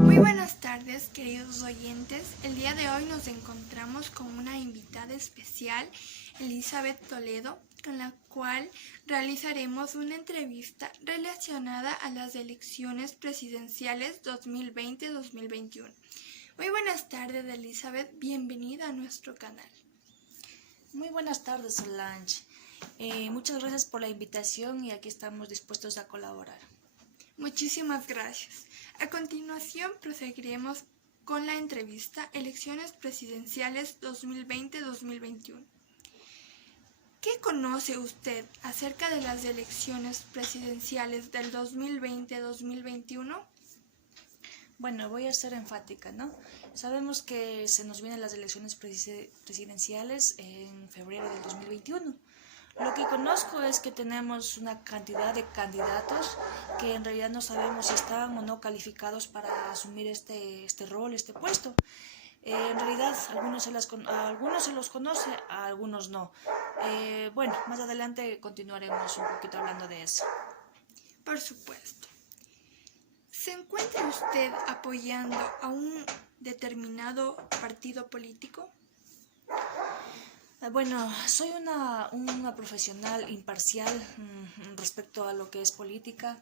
Muy buenas tardes, queridos oyentes. El día de hoy nos encontramos con una invitada especial, Elizabeth Toledo, con la cual realizaremos una entrevista relacionada a las elecciones presidenciales 2020-2021. Muy buenas tardes, Elizabeth. Bienvenida a nuestro canal. Muy buenas tardes, Solange. Muchas gracias por la invitación y aquí estamos dispuestos a colaborar. Muchísimas gracias. A continuación proseguiremos con la entrevista Elecciones Presidenciales 2020-2021. ¿Qué conoce usted acerca de las elecciones presidenciales del 2020-2021? Bueno, voy a ser enfática, ¿no? Sabemos que se nos vienen las elecciones presidenciales en febrero del 2021. Lo que conozco es que tenemos una cantidad de candidatos que en realidad no sabemos si están o no calificados para asumir este rol, este puesto. En realidad, a algunos se los conoce, a algunos no. Bueno, más adelante continuaremos un poquito hablando de eso. Por supuesto. ¿Se encuentra usted apoyando a un determinado partido político? Bueno, soy una profesional imparcial respecto a lo que es política.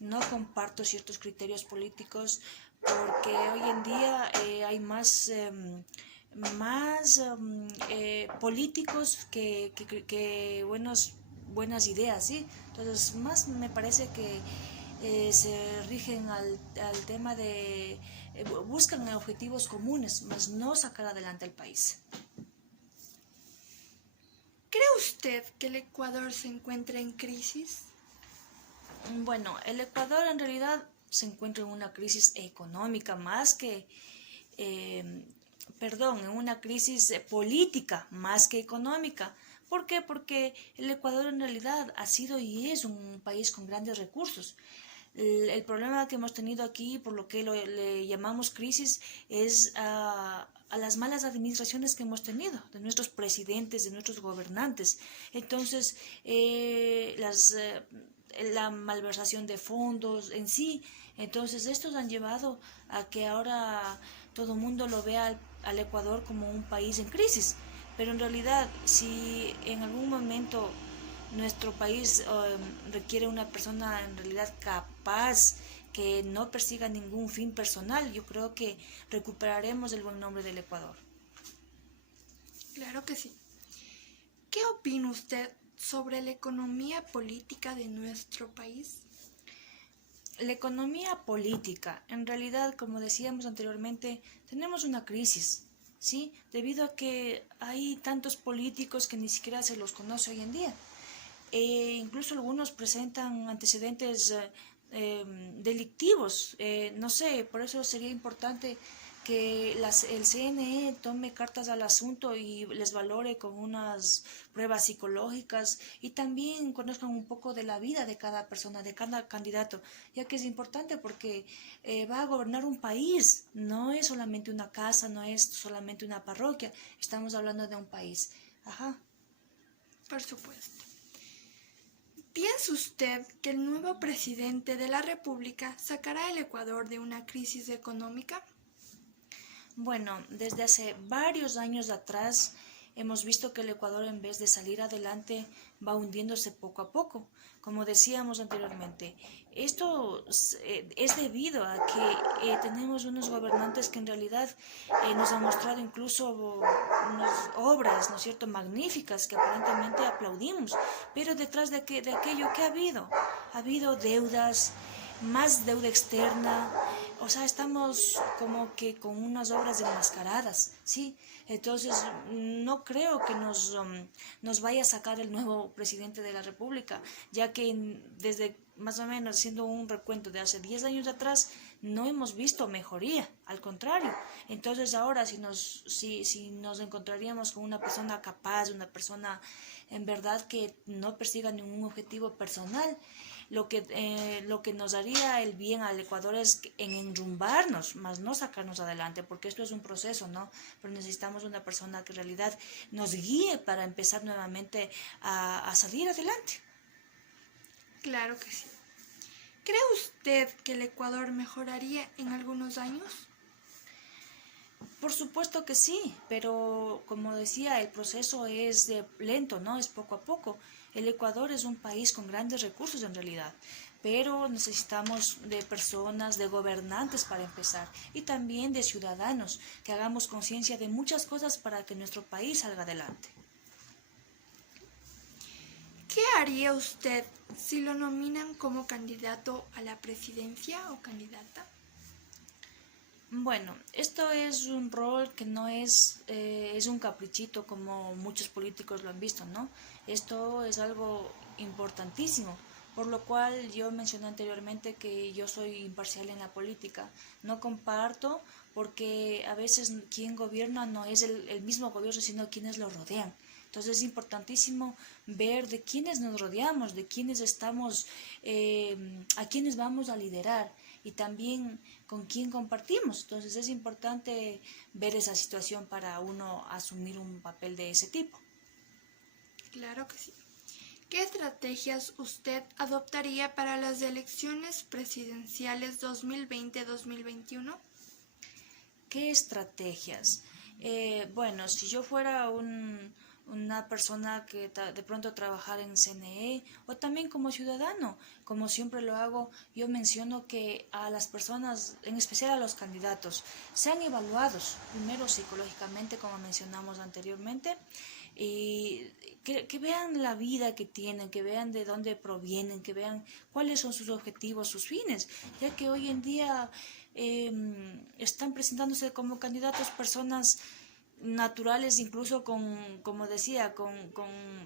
No comparto ciertos criterios políticos porque hoy en día hay más políticos que buenas ideas, ¿sí? Entonces, más me parece que se rigen al tema de buscan objetivos comunes, más no sacar adelante el país. ¿Cree usted que el Ecuador se encuentra en crisis? Bueno, el Ecuador en realidad se encuentra en una crisis económica más que, en una crisis política más que económica. ¿Por qué? Porque el Ecuador en realidad ha sido y es un país con grandes recursos. El problema que hemos tenido aquí, por lo que le llamamos crisis, es a las malas administraciones que hemos tenido, de nuestros presidentes, de nuestros gobernantes. Entonces, la malversación de fondos en sí, entonces estos han llevado a que ahora todo el mundo lo vea al Ecuador como un país en crisis. Pero en realidad, si en algún momento nuestro país requiere una persona en realidad capaz, que no persiga ningún fin personal, yo creo que recuperaremos el buen nombre del Ecuador. Claro que sí. ¿Qué opina usted sobre la economía política de nuestro país? La economía política, en realidad, como decíamos anteriormente, tenemos una crisis, ¿sí? Debido a que hay tantos políticos que ni siquiera se los conoce hoy en día. Incluso algunos presentan antecedentes delictivos. No sé, por eso sería importante que el CNE tome cartas al asunto y les valore con unas pruebas psicológicas y también conozcan un poco de la vida de cada persona, de cada candidato, ya que es importante porque va a gobernar un país, no es solamente una casa, no es solamente una parroquia, estamos hablando de un país. Ajá. Por supuesto. ¿Piensa usted que el nuevo presidente de la República sacará el Ecuador de una crisis económica? Bueno, desde hace varios años atrás hemos visto que el Ecuador en vez de salir adelante va hundiéndose poco a poco. Como decíamos anteriormente, esto es debido a que tenemos unos gobernantes que en realidad nos han mostrado incluso unas obras, ¿no es cierto?, magníficas que aparentemente aplaudimos, pero detrás de aquello, ¿qué ha habido? Ha habido deudas, más deuda externa, o sea, estamos como que con unas obras enmascaradas, ¿sí? Entonces, no creo que nos vaya a sacar el nuevo presidente de la República, ya que desde más o menos, haciendo un recuento de hace 10 años atrás, no hemos visto mejoría, al contrario. Entonces ahora si nos encontraríamos con una persona capaz, una persona en verdad que no persiga ningún objetivo personal. Lo que nos daría el bien al Ecuador es en enrumbarnos, más no sacarnos adelante, porque esto es un proceso, ¿no? Pero necesitamos una persona que en realidad nos guíe para empezar nuevamente a salir adelante. Claro que sí. ¿Cree usted que el Ecuador mejoraría en algunos años? Por supuesto que sí, pero como decía, el proceso es lento, ¿no? Es poco a poco. El Ecuador es un país con grandes recursos en realidad, pero necesitamos de personas, de gobernantes para empezar, y también de ciudadanos que hagamos conciencia de muchas cosas para que nuestro país salga adelante. ¿Qué haría usted si lo nominan como candidato a la presidencia o candidata? Bueno, esto es un rol que no es un caprichito como muchos políticos lo han visto, ¿no? Esto es algo importantísimo, por lo cual yo mencioné anteriormente que yo soy imparcial en la política. No comparto porque a veces quien gobierna no es el mismo gobierno, sino quienes lo rodean. Entonces es importantísimo ver de quiénes nos rodeamos, de quiénes estamos, a quiénes vamos a liderar y también con quién compartimos. Entonces es importante ver esa situación para uno asumir un papel de ese tipo. Claro que sí. ¿Qué estrategias usted adoptaría para las elecciones presidenciales 2020-2021? ¿Qué estrategias? Bueno, si yo fuera una persona que de pronto trabajar en CNE o también como ciudadano, como siempre lo hago, yo menciono que a las personas, en especial a los candidatos, sean evaluados primero psicológicamente, como mencionamos anteriormente, y que vean la vida que tienen, que vean de dónde provienen, que vean cuáles son sus objetivos, sus fines, ya que hoy en día están presentándose como candidatos personas naturales, incluso como decía,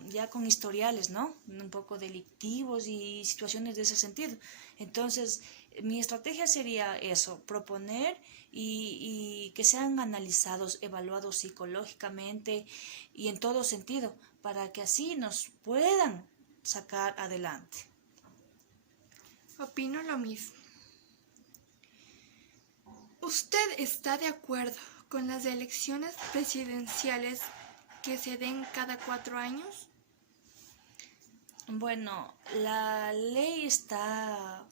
ya con historiales, ¿no? Un poco delictivos y situaciones de ese sentido. Entonces, mi estrategia sería eso, proponer y que sean analizados, evaluados psicológicamente y en todo sentido, para que así nos puedan sacar adelante. Opino lo mismo. ¿Usted está de acuerdo con las elecciones presidenciales que se den cada 4 años? Bueno, la ley está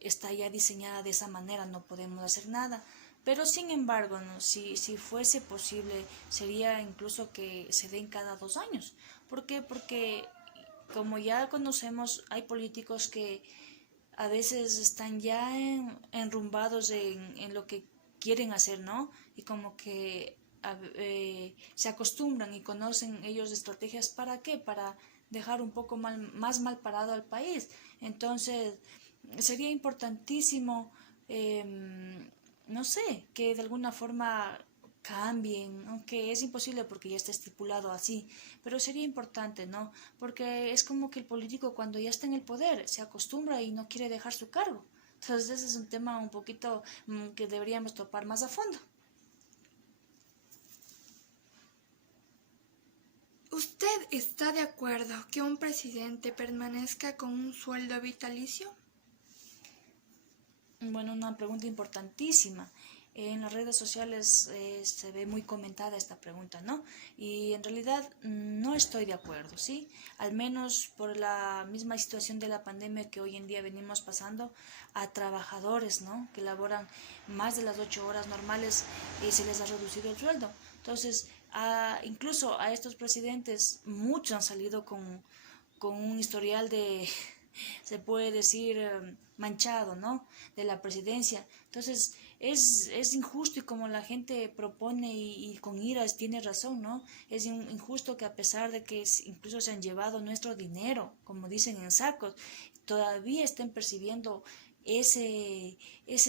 ya diseñada de esa manera, no podemos hacer nada. Pero sin embargo, ¿no? Si fuese posible, sería incluso que se den cada 2 años. ¿Por qué? Porque como ya conocemos, hay políticos que a veces están ya enrumbados en lo que quieren hacer, ¿no? Y como que se acostumbran y conocen ellos estrategias. ¿Para qué? Para dejar un poco más mal parado al país. Entonces, sería importantísimo, no sé, que de alguna forma cambien, aunque es imposible porque ya está estipulado así, pero sería importante, ¿no? Porque es como que el político cuando ya está en el poder se acostumbra y no quiere dejar su cargo. Entonces ese es un tema un poquito que deberíamos topar más a fondo. ¿Usted está de acuerdo que un presidente permanezca con un sueldo vitalicio? Bueno, una pregunta importantísima. En las redes sociales se ve muy comentada esta pregunta, ¿no? Y en realidad no estoy de acuerdo, ¿sí? Al menos por la misma situación de la pandemia que hoy en día venimos pasando, a trabajadores, ¿no? Que laboran más de las 8 horas normales y se les ha reducido el sueldo. Entonces, incluso a estos presidentes, muchos han salido con un historial de se puede decir, manchado, ¿no? De la presidencia. Entonces, es injusto y como la gente propone y con iras tiene razón, ¿no? Es injusto que a pesar de que incluso se han llevado nuestro dinero, como dicen en sacos, todavía estén percibiendo ese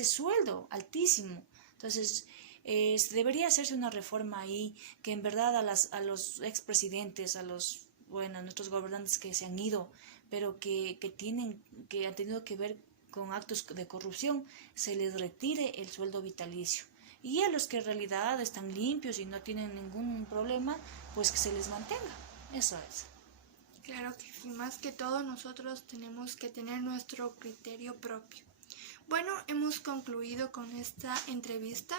sueldo altísimo. Entonces, debería hacerse una reforma ahí que en verdad a los expresidentes, a nuestros gobernantes que se han ido, pero que han tenido que ver con actos de corrupción, se les retire el sueldo vitalicio. Y a los que en realidad están limpios y no tienen ningún problema, pues que se les mantenga. Eso es. Claro que sí, más que todo nosotros tenemos que tener nuestro criterio propio. Bueno, hemos concluido con esta entrevista,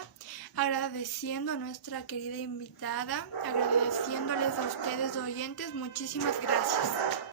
agradeciendo a nuestra querida invitada, agradeciéndoles a ustedes oyentes, muchísimas gracias.